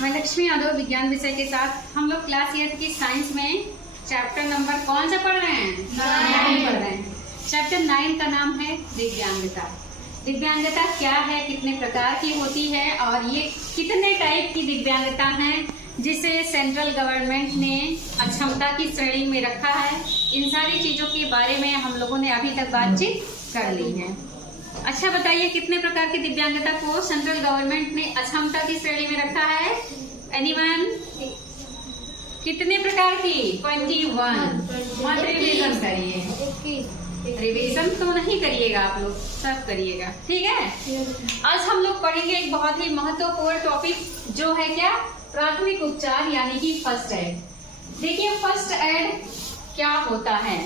मैं लक्ष्मी यादव विज्ञान विषय के साथ हम लोग क्लास 8 की साइंस में चैप्टर नंबर कौन सा पढ़ रहे हैं? 9 पढ़ रहे हैं। चैप्टर 9 का नाम है दिव्यांगता। दिव्यांगता क्या है, कितने प्रकार की होती है और ये कितने टाइप की दिव्यांगता है जिसे सेंट्रल गवर्नमेंट ने अक्षमता की श्रेणी में रखा है। इन सारी चीजों के बारे में हम लोगों ने अभी तक बातचीत कर ली है। अच्छा बताइए, कितने प्रकार की दिव्यांगता को सेंट्रल गवर्नमेंट ने अक्षमता की श्रेणी में रखा है? एनीवन? कितने प्रकार की? 21। मत रिवीजन करिए, रिवीजन तो नहीं करिएगा आप लोग, सब करिएगा, ठीक है। आज हम लोग पढ़ेंगे एक बहुत ही महत्वपूर्ण टॉपिक जो है क्या? प्राथमिक उपचार यानी कि फर्स्ट एड। देखिए फर्स्ट एड क्या होता है।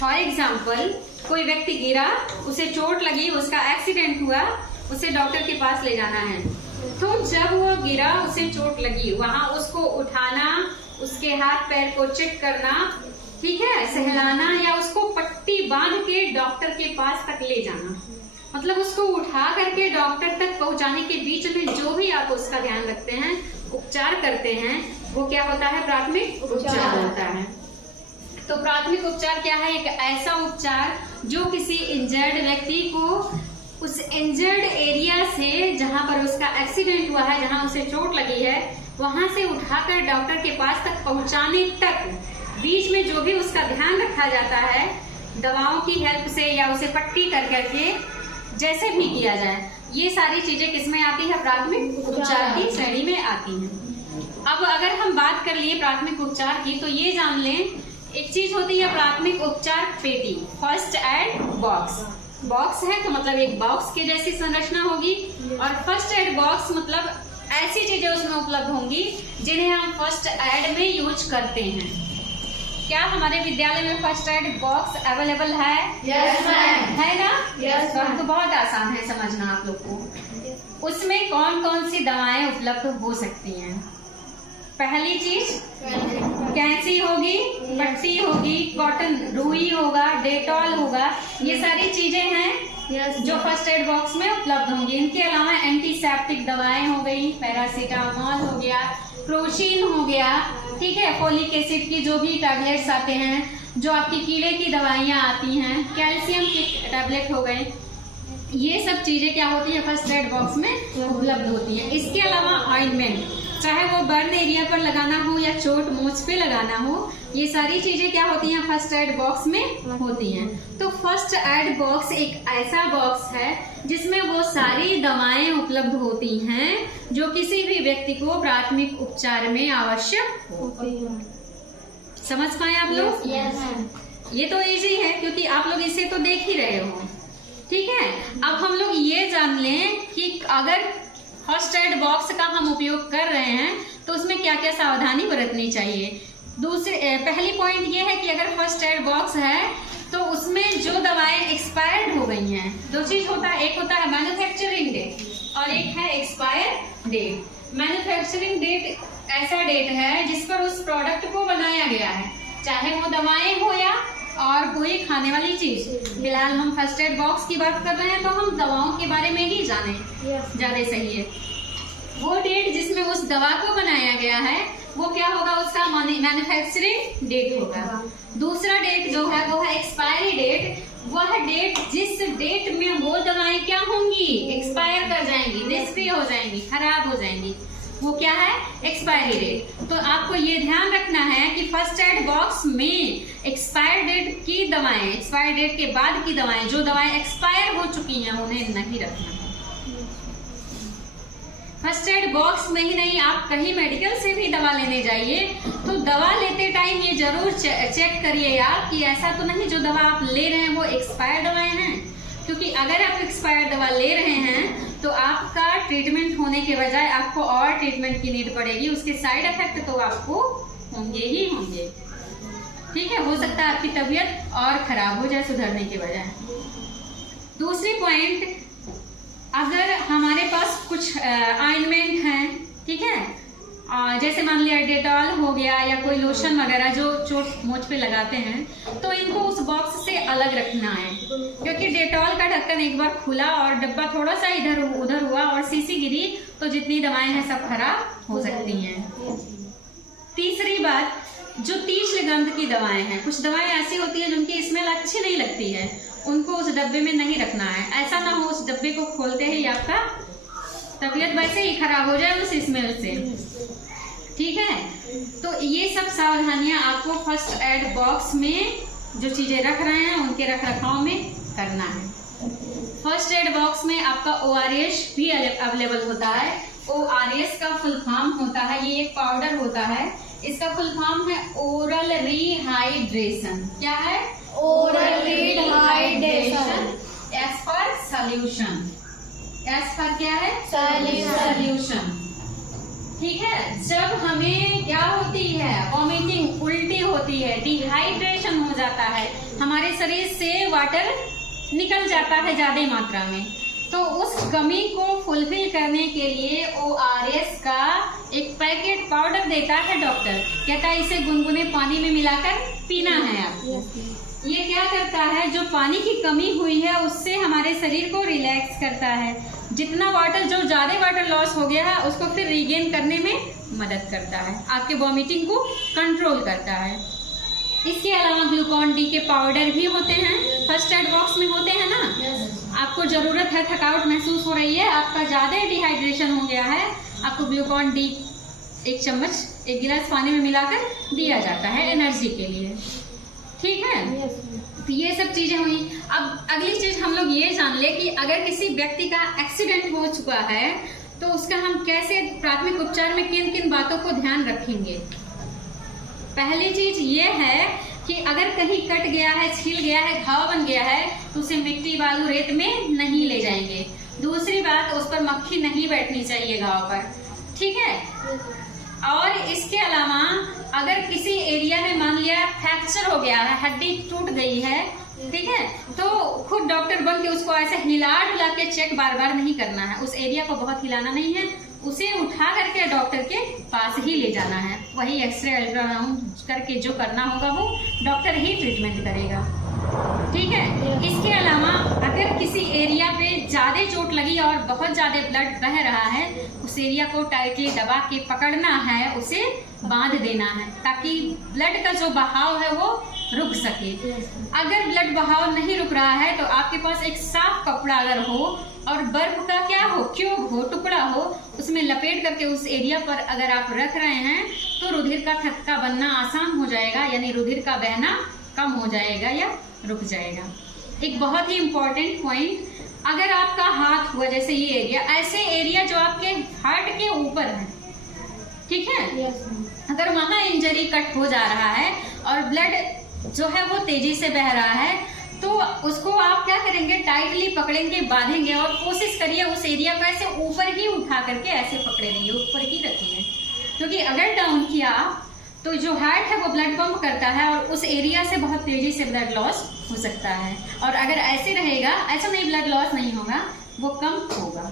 फॉर एग्जाम्पल, कोई व्यक्ति गिरा, उसे चोट लगी, उसका एक्सीडेंट हुआ, उसे डॉक्टर के पास ले जाना है। तो जब वो गिरा, उसे चोट लगी, वहां उसको उठाना, उसके हाथ पैर को चेक करना, ठीक है, सहलाना या उसको पट्टी बांध के डॉक्टर के पास तक ले जाना, मतलब उसको उठा करके डॉक्टर तक पहुंचाने के बीच में जो भी आप उसका ध्यान रखते हैं, उपचार करते हैं, वो क्या होता है? प्राथमिक उपचार होता है। तो प्राथमिक उपचार क्या है? एक ऐसा उपचार जो किसी इंजर्ड व्यक्ति को उस इंजर्ड एरिया से, जहां पर उसका एक्सीडेंट हुआ है, जहां उसे चोट लगी है, वहां से उठाकर डॉक्टर के पास तक पहुंचाने तक बीच में जो भी उसका ध्यान रखा जाता है, दवाओं की हेल्प से या उसे पट्टी कर करके जैसे भी किया जाए, ये सारी चीजें किसमें आती है? प्राथमिक उपचार की श्रेणी में आती हैं। अब अगर हम बात कर लिए प्राथमिक उपचार की, तो ये जान लें, एक चीज होती है प्राथमिक उपचार पेटी, फर्स्ट एड बॉक्स। बॉक्स है तो मतलब एक बॉक्स के जैसी संरचना होगी, और फर्स्ट एड बॉक्स मतलब ऐसी चीजें उसमें उपलब्ध होंगी जिन्हें हम फर्स्ट एड में यूज करते हैं। क्या हमारे विद्यालय में फर्स्ट एड बॉक्स अवेलेबल है? Yes ma'am. है ना? Yes ma'am. तो बहुत आसान है समझना आप लोग को। उसमें कौन कौन सी दवाएं उपलब्ध हो सकती हैं? पहली चीज कैंची होगी, पट्टी होगी, कॉटन रुई होगा, डेटॉल होगा, ये सारी चीजें हैं जो फर्स्ट एड बॉक्स में उपलब्ध होंगी। इनके अलावा एंटीसेप्टिक दवाएं हो गई, पैरासीटामोल हो गया, क्रोसिन हो गया, ठीक है, फोलिक एसिड की जो भी टैबलेट्स आते हैं, जो आपकी कीड़े की दवाइयां आती हैं, कैल्शियम के टैबलेट हो गए, ये सब चीजें क्या होती है? फर्स्ट एड बॉक्स में उपलब्ध होती है। इसके अलावा ऑइंटमेंट, चाहे वो बर्न एरिया पर लगाना हो या चोट मोच पे लगाना हो, ये सारी चीजें क्या होती हैं? फर्स्ट एड बॉक्स में होती हैं। तो फर्स्ट एड बॉक्स एक ऐसा बॉक्स है जिसमें वो सारी दवाएं उपलब्ध होती हैं जो किसी भी व्यक्ति को प्राथमिक उपचार में आवश्यक होती है। समझ पाए आप लोग? ये तो इजी है क्योंकि आप लोग इसे तो देख ही रहे हो, ठीक है। अब हम लोग ये जान लें कि अगर फर्स्ट एड बॉक्स का हम उपयोग कर रहे हैं तो उसमें क्या क्या सावधानी बरतनी चाहिए। पहली पॉइंट ये है कि अगर फर्स्ट एड बॉक्स है तो उसमें जो दवाएं एक्सपायर्ड हो गई हैं, दो चीज होता है, एक होता है मैन्युफैक्चरिंग डेट और एक है एक्सपायर डेट। मैन्युफैक्चरिंग डेट ऐसा डेट है जिस पर उस प्रोडक्ट को बनाया गया है, चाहे वो दवाएं हो या और कोई खाने वाली चीज। फिलहाल हम फर्स्ट एड बॉक्स की बात कर रहे हैं तो हम दवाओं के बारे में ही जाने ज्यादा सही है। वो डेट जिसमें उस दवा को बनाया गया है वो क्या होगा? उसका मैन्युफैक्चरिंग डेट होगा। दूसरा डेट जो है वो है एक्सपायरी डेट। वह डेट जिस डेट में वो दवाएं क्या होंगी? एक्सपायर कर जाएंगी, निष्क्रिय हो जाएंगी, खराब हो जाएंगी, वो क्या है? Expiry date. तो आपको ये ध्यान रखना है कि फर्स्ट एड बॉक्स में एक्सपायर डेट की दवाएं, एक्सपायर डेट के बाद की दवाएं, जो दवाएं एक्सपायर हो चुकी हैं उन्हें नहीं रखना है। फर्स्ट एड बॉक्स में ही नहीं, आप कहीं मेडिकल से भी दवा लेने जाइए तो दवा लेते टाइम ये जरूर चेक करिएगा कि ऐसा तो नहीं जो दवा आप ले रहे हैं वो एक्सपायर दवाएं हैं, क्योंकि अगर आप एक्सपायर दवा ले रहे हैं तो आपका ट्रीटमेंट होने के बजाय आपको और ट्रीटमेंट की नीड पड़ेगी, उसके साइड इफेक्ट तो आपको होंगे ही होंगे, ठीक है। हो सकता है आपकी तबीयत और खराब हो जाए सुधरने के बजाय। दूसरी पॉइंट, अगर हमारे पास कुछ ऑइंटमेंट है, ठीक है, जैसे मान लिया डेटॉल हो गया या कोई लोशन वगैरह जो चोट मोच पे लगाते हैं, तो इनको उस बॉक्स से अलग रखना है, क्योंकि डेटॉल का ढक्कन एक बार खुला और डब्बा थोड़ा सा इधर उधर हुआ और शीशी गिरी तो जितनी दवाएं हैं सब खराब हो सकती हैं। तीसरी बात, जो तीक्ष्ण गंध की दवाएं हैं, कुछ दवाएं ऐसी होती है जिनकी स्मेल अच्छी नहीं लगती है, उनको उस डब्बे में नहीं रखना है। ऐसा ना हो उस डब्बे को खोलते ही आपका तबीयत वैसे ही खराब हो जाए उस स्मेल से। ठीक है, तो ये सब सावधानियां आपको फर्स्ट एड बॉक्स में जो चीजें रख रहे हैं उनके रख रखाव में करना है। फर्स्ट एड बॉक्स में आपका ORS भी अवेलेबल होता है। ORS का फुल फॉर्म होता है, ये एक पाउडर होता है, इसका फुल फॉर्म है ओरल रिहाइड्रेशन। क्या है? Oral rehydration. S for solution. S for क्या है? सॉल्यूशन। ठीक है, जब हमें क्या होती है, वॉमिटिंग, उल्टी होती है, डिहाइड्रेशन हो जाता है, हमारे शरीर से वाटर निकल जाता है ज्यादा मात्रा में, तो उस कमी को फुलफिल करने के लिए ORS का एक पैकेट पाउडर देता है डॉक्टर, कहता है इसे गुनगुने पानी में मिलाकर पीना है आपको। ये क्या करता है, जो पानी की कमी हुई है उससे हमारे शरीर को रिलैक्स करता है, जितना वाटर, जो ज्यादा वाटर लॉस हो गया है उसको फिर रीगेन करने में मदद करता है, आपके वॉमिटिंग को कंट्रोल करता है। इसके अलावा ग्लूकॉन डी के पाउडर भी होते हैं, फर्स्ट एड बॉक्स में होते हैं ना। आपको जरूरत है, थकावट महसूस हो रही है, आपका ज्यादा डिहाइड्रेशन हो गया है, आपको ग्लूकॉन डी 1 चम्मच 1 गिलास पानी में मिलाकर दिया जाता है एनर्जी के लिए। ठीक है, तो ये सब चीजें हुई। अब अगली चीज हम लोग ये जान ले कि अगर किसी व्यक्ति का एक्सीडेंट हो चुका है तो उसका हम कैसे प्राथमिक उपचार में किन किन बातों को ध्यान रखेंगे। पहली चीज ये है कि अगर कहीं कट गया है, छिल गया है, घाव बन गया है तो उसे मिट्टी, बालू, रेत में नहीं ले जाएंगे। दूसरी बात, उस पर मक्खी नहीं बैठनी चाहिए घाव पर। ठीक है, और इसके अलावा अगर किसी एरिया में मान लिया फ्रैक्चर हो गया है, हड्डी टूट गई है, ठीक है, तो खुद डॉक्टर बन के उसको ऐसे हिला डुला के चेक बार बार नहीं करना है, उस एरिया को बहुत हिलाना नहीं है, उसे उठा करके डॉक्टर के पास ही ले जाना है। वही एक्सरे, अल्ट्रासाउंड करके जो करना होगा वो डॉक्टर ही ट्रीटमेंट करेगा। ठीक है, इसके अलावा अगर किसी एरिया पे ज्यादा चोट लगी और बहुत ज्यादा ब्लड बह रहा है, उस एरिया को टाइटली दबा के पकड़ना है, उसे बांध देना है ताकि ब्लड का जो बहाव है वो रुक सके। अगर ब्लड बहाव नहीं रुक रहा है तो आपके पास एक साफ कपड़ा अगर हो और बर्फ का क्या हो, क्यूब हो, टुकड़ा हो, उसमें लपेट करके उस एरिया पर अगर आप रख रहे हैं तो रुधिर का थक्का बनना आसान हो जाएगा, यानी रुधिर का बहना कम हो जाएगा या रुक जाएगा। एक बहुत ही इम्पोर्टेंट पॉइंट, अगर आपका हाथ हुआ जैसे ये एरिया, ऐसे एरिया जो आपके हार्ट के ऊपर है, ठीक है, अगर वहां इंजरी कट हो जा रहा है और ब्लड जो है वो तेजी से बह रहा है तो उसको आप क्या करेंगे, टाइटली पकड़ेंगे, बांधेंगे और कोशिश करिए उस एरिया को ऐसे ऊपर ही उठा करके ऐसे पकड़े रहिए, ऊपर ही रखिए, क्योंकि अगर डाउन किया तो जो हार्ट है वो ब्लड पंप करता है और उस एरिया से बहुत तेजी से ब्लड लॉस हो सकता है। और अगर ऐसे रहेगा, ऐसा नहीं ब्लड लॉस नहीं होगा, वो कम होगा,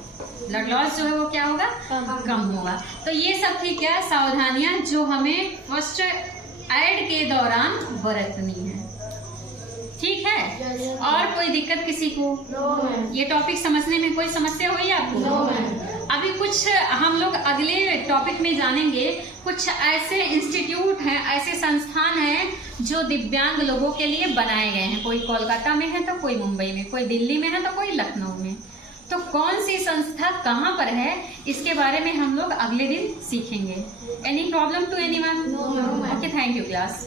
ब्लड लॉस जो है वो क्या होगा, कम होगा। तो ये सब थी क्या सावधानियां जो हमें फर्स्ट एड के दौरान बरतनी है। ठीक है, और कोई दिक्कत किसी को? ये टॉपिक समझने में कोई समस्या हुई आपको? अभी कुछ हम लोग अगले टॉपिक में जानेंगे, कुछ ऐसे इंस्टीट्यूट हैं, ऐसे संस्थान हैं जो दिव्यांग लोगों के लिए बनाए गए हैं। कोई कोलकाता में है तो कोई मुंबई में, कोई दिल्ली में है तो कोई लखनऊ में। तो कौन सी संस्था कहाँ पर है इसके बारे में हम लोग अगले दिन सीखेंगे। Any problem to anyone? Okay, thank you class.